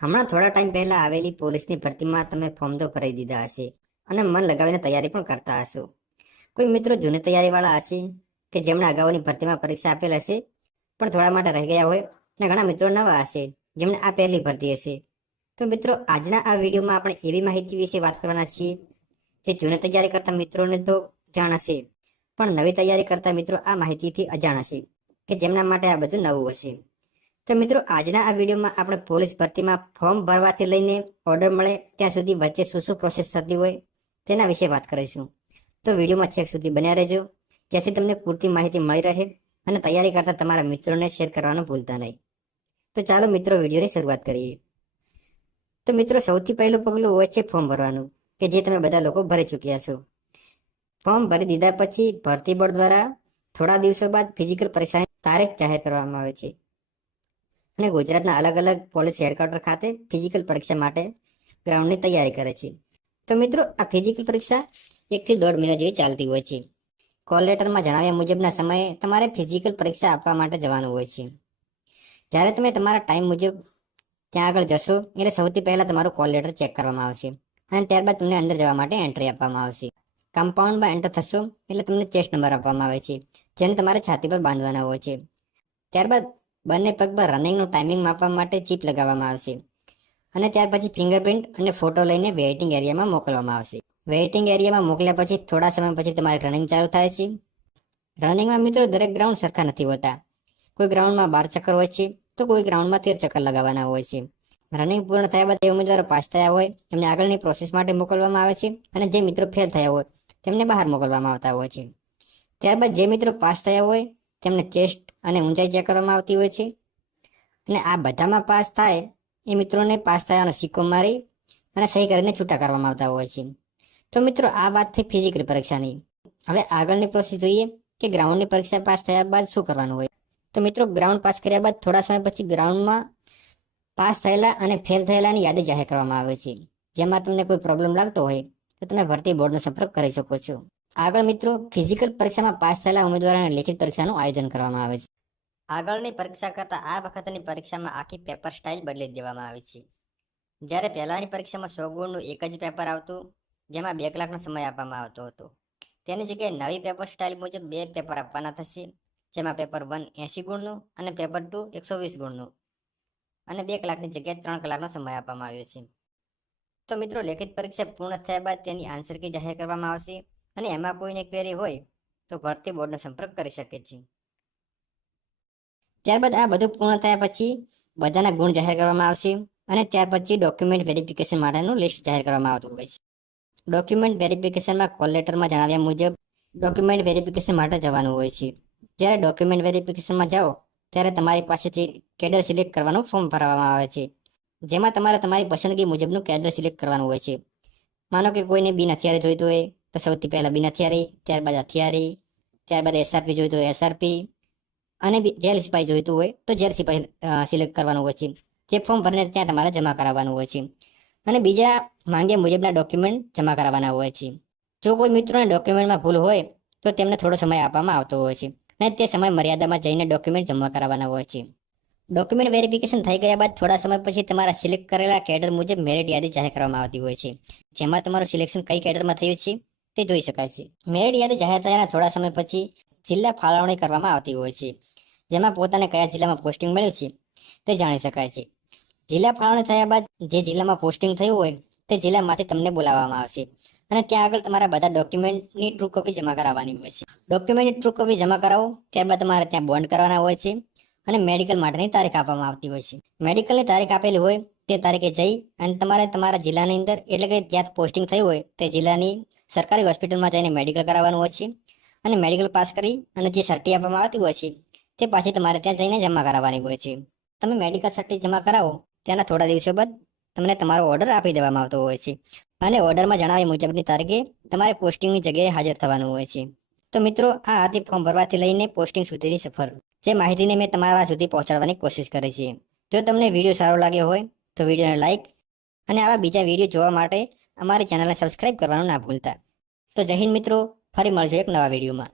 હમણાં થોડા ટાઈમ પહેલા આવેલી પોલીસની ભરતીમાં તમે ફોર્મ તો ભરાઈ દીધા હશે અને મન લગાવીને તૈયારી પણ કરતા હશો. કોઈ મિત્રો જૂની તૈયારીવાળા હશે કે જેમણે અગાઉની ભરતીમાં પરીક્ષા આપેલ હશે પણ થોડા માટે રહી ગયા હોય, અને ઘણા મિત્રો નવા હશે જેમણે આ પહેલી ભરતી હશે. તો મિત્રો, આજના આ વિડીયોમાં આપણે એવી માહિતી વિશે વાત કરવાના છીએ જે જૂની તૈયારી કરતા મિત્રોને તો જાણ હશે, પણ નવી તૈયારી કરતા મિત્રો આ માહિતીથી અજાણ હશે કે જેમના માટે આ બધું નવું હશે. તો મિત્રો, આજના આ વિડીયોમાં આપણે પોલીસ ભરતીમાં ફોર્મ ભરવાથી લઈને ઓર્ડર મળે ત્યાં સુધી વચ્ચે શું શું પ્રોસેસ થતી હોય તેના વિશે વાત કરીશું. તો વિડીયોમાં છેક સુધી બન્યા રહેજો, જેથી તમને પૂરતી માહિતી મળી રહે અને તૈયારી કરતા તમારા મિત્રોને શેર કરવાનું ભૂલતા નહીં. તો ચાલો મિત્રો, વિડીયોની શરૂઆત કરીએ. તો મિત્રો, સૌથી પહેલું પગલું હોય છે ફોર્મ ભરવાનું, કે જે તમે બધા લોકો ભરી ચૂક્યા છો. ફોર્મ ભરી દીધા પછી ભરતી બોર્ડ દ્વારા થોડા દિવસો બાદ ફિઝિકલ પરીક્ષાની તારીખ જાહેર કરવામાં આવે છે અને ગુજરાતના અલગ અલગ પોલીસ હેડક્વાર્ટર ખાતે ફિઝિકલ પરીક્ષા માટે ગ્રાઉન્ડની તૈયારી કરે છે. તો મિત્રો, આ ફિઝિકલ પરીક્ષા 1 થી 1.5 મહિના જેવી ચાલતી હોય છે. કોલ લેટરમાં જણાવ્યા મુજબના સમયે તમારે ફિઝિકલ પરીક્ષા આપવા માટે જવાનું હોય છે. જ્યારે તમે તમારા ટાઈમ મુજબ ત્યાં આગળ જશો એટલે સૌથી પહેલાં તમારું કોલ લેટર ચેક કરવામાં આવશે અને ત્યારબાદ તમને અંદર જવા માટે એન્ટ્રી આપવામાં આવશે. કમ્પાઉન્ડમાં એન્ટર થશો એટલે તમને ચેસ્ટ નંબર આપવામાં આવે છે, જેને તમારે છાતી પર બાંધવાના હોય છે. ત્યારબાદ બંને પગ પર રનિંગનું ટાઈમિંગ માપવા માટે ચીપ લગાવવામાં આવશે અને ત્યાર પછી ફિંગરપ્રિન્ટ અને ફોટો લઈને વેઇટિંગ એરિયામાં મોકલવામાં આવશે. વેઇટિંગ એરિયામાં મોકલ્યા પછી થોડા સમય પછી તમારે રનિંગ ચાલુ થાય છે. રનિંગમાં મિત્રો દરેક ગ્રાઉન્ડ સરખા નથી હોતા. કોઈ ગ્રાઉન્ડમાં 12 ચક્કર હોય છે તો કોઈ ગ્રાઉન્ડમાં 13 ચક્કર લગાવવાના હોય છે. રનિંગ પૂર્ણ થયા બાદ જે ઉમેદવારો પાસ થયા હોય એમને આગળની પ્રોસેસ માટે મોકલવામાં આવે છે અને જે મિત્રો ફેલ થયા હોય તેમને બહાર મોકલવામાં આવતા હોય છે. ત્યારબાદ જે મિત્રો પાસ થયા હોય તેમને ચેસ્ટ અને ઊંચાઈ ચેક કરવામાં આવતી હોય છે અને આ બધામાં પાસ થાય એ મિત્રોને પાસ થયાનો સિક્કો મારી અને સહી કરીને છૂટા કરવામાં આવતા હોય છે. તો મિત્રો, આ વાત થઈ ફિઝિકલ પરીક્ષાની. હવે આગળની પ્રોસેસ જોઈએ કે ગ્રાઉન્ડની પરીક્ષા પાસ થયા બાદ શું કરવાનું હોય. તો મિત્રો, ગ્રાઉન્ડ પાસ કર્યા બાદ થોડા સમય પછી ગ્રાઉન્ડમાં પાસ થયેલા અને ફેલ થયેલાની યાદી જાહેર કરવામાં આવે છે. જેમાં તમને કોઈ પ્રોબ્લેમ લાગતો હોય તો તમે ભરતી બોર્ડનો સંપર્ક કરી શકો છો. આગળ મિત્રો, ફિઝિકલ પરીક્ષામાં પાસ થયેલા ઉમેદવારોને લેખિત પરીક્ષાનું આયોજન કરવામાં આવે છે. આગળની પરીક્ષા કરતાં આ વખતની પરીક્ષામાં આખી પેપર સ્ટાઇલ બદલી દેવામાં આવી છે. જ્યારે પહેલાની પરીક્ષામાં 100 ગુણનું એક જ પેપર આવતું, જેમાં 2 કલાકનો સમય આપવામાં આવતો હતો. તેની જગ્યાએ નવી પેપર સ્ટાઇલ મુજબ 2 પેપર આપવાના થશે, જેમાં પેપર 1 80 ગુણનું અને પેપર 2 120 ગુણનું, અને 2 કલાકની જગ્યાએ 3 કલાકનો સમય આપવામાં આવ્યો છે. તો મિત્રો, લેખિત પરીક્ષા પૂર્ણ થયા બાદ તેની આન્સર કી જાહેર કરવામાં આવશે અને એમાં કોઈને ક્વેરી હોય તો ભરતી બોર્ડનો સંપર્ક કરી શકે છે. ત્યારબાદ આ બધું પૂર્ણ થયા પછી બધાના ગુણ જાહેર કરવામાં આવશે અને ત્યાર પછી ડોક્યુમેન્ટ વેરિફિકેશન માટેનું લિસ્ટ જાહેર કરવામાં આવતું હોય છે. ડોક્યુમેન્ટ વેરિફિકેશનમાં કોલ લેટરમાં જણાવ્યા મુજબ ડોક્યુમેન્ટ વેરિફિકેશન માટે જવાનું હોય છે. જ્યારે ડોક્યુમેન્ટ વેરિફિકેશનમાં જાઓ ત્યારે તમારી પાસેથી કેડર સિલેક્ટ કરવાનું ફોર્મ ભરવામાં આવે છે, જેમાં તમારે તમારી પસંદગી મુજબનું કેડર સિલેક્ટ કરવાનું હોય છે. માનો કે કોઈને બિન હથિયારી જોઈતું હોય તો સૌથી પહેલાં બિન હથિયારી, ત્યારબાદ હથિયારી, ત્યારબાદ SRP જોઈતું હોય SRP, અને જેલ સિપાહી જોઈતું હોય તો જેલ સિપાહી સિલેક્ટ કરવાનું હોય છે. જે ફોર્મ ભરીને ત્યાં તમારે જમા કરાવવાનું હોય છે અને બીજા માંગ્યા મુજબના ડોક્યુમેન્ટ જમા કરાવવાના હોય છે. જો કોઈ મિત્રોને ડોક્યુમેન્ટમાં ભૂલ હોય તો તેમને થોડો સમય આપવામાં આવતો હોય છે અને તે સમય મર્યાદામાં જઈને ડોક્યુમેન્ટ જમા કરાવવાના હોય છે. ડોક્યુમેન્ટ વેરિફિકેશન થઈ ગયા બાદ થોડા સમય પછી તમારા સિલેક્ટ કરેલા કેડર મુજબ મેરિટ યાદી જાહેર કરવામાં આવતી હોય છે, જેમાં તમારું સિલેક્શન કઈ કેડરમાં થયું છે તે જોઈ શકાય છે. મેરિટ યાદી જાહેર થયાના થોડા સમય પછી જિલ્લા ફાળવણી કરવામાં આવતી હોય છે, જેમાં પોતાને કયા જિલ્લામાં પોસ્ટિંગ મળ્યું છે તે જાણી શકાય છે. જિલ્લા ફાળવણી થયા બાદ જે જિલ્લામાં પોસ્ટિંગ થયું હોય તે જિલ્લામાંથી તમને બોલાવવામાં આવશે અને ત્યાં આગળ તમારા બધા ડોક્યુમેન્ટની ટ્રુ કોપી જમા કરાવવાની હોય છે. ડોક્યુમેન્ટની ટ્રુ કોપી જમા કરાવો ત્યારબાદ તમારે ત્યાં બોન્ડ કરવાના હોય છે અને મેડિકલ માટેની તારીખ આપવામાં આવતી હોય છે. મેડિકલની તારીખ આપેલી હોય તે તારીખે જઈ અને તમારે તમારા જિલ્લાની અંદર, એટલે કે જ્યાં પોસ્ટિંગ થયું હોય તે જિલ્લાની સરકારી હોસ્પિટલમાં જઈને મેડિકલ કરાવવાનું હોય છે અને મેડિકલ પાસ કરી અને જે સર્ટી આપવામાં આવતી હોય છે તે પાછી તમારે ત્યાં જઈને જમા કરાવવાની હોય છે. તમે મેડિકલ સર્ટી જમા કરાવો ત્યાંના થોડા દિવસો બાદ તમને તમારો ઓર્ડર આપી દેવામાં આવતો હોય છે અને ઓર્ડરમાં જણાવ્યા મુજબની તારીખે તમારે પોસ્ટિંગની જગ્યાએ હાજર થવાનું હોય છે. તો મિત્રો, આ હતી ફોર્મ ભરવાથી લઈને પોસ્ટિંગ સુધીની સફર. જે માહિતીને મેં તમારા સુધી પહોંચાડવાની કોશિશ કરી છે. જો તમને વિડીયો સારો લાગ્યો હોય તો વિડીયોને લાઇક અને આવા બીજા વિડીયો જોવા માટે અમારી ચેનલને સબસ્ક્રાઇબ કરવાનું ના ભૂલતા. તો જય હિન્દ મિત્રો, ફરી મળશું એક નવા વિડીયોમાં.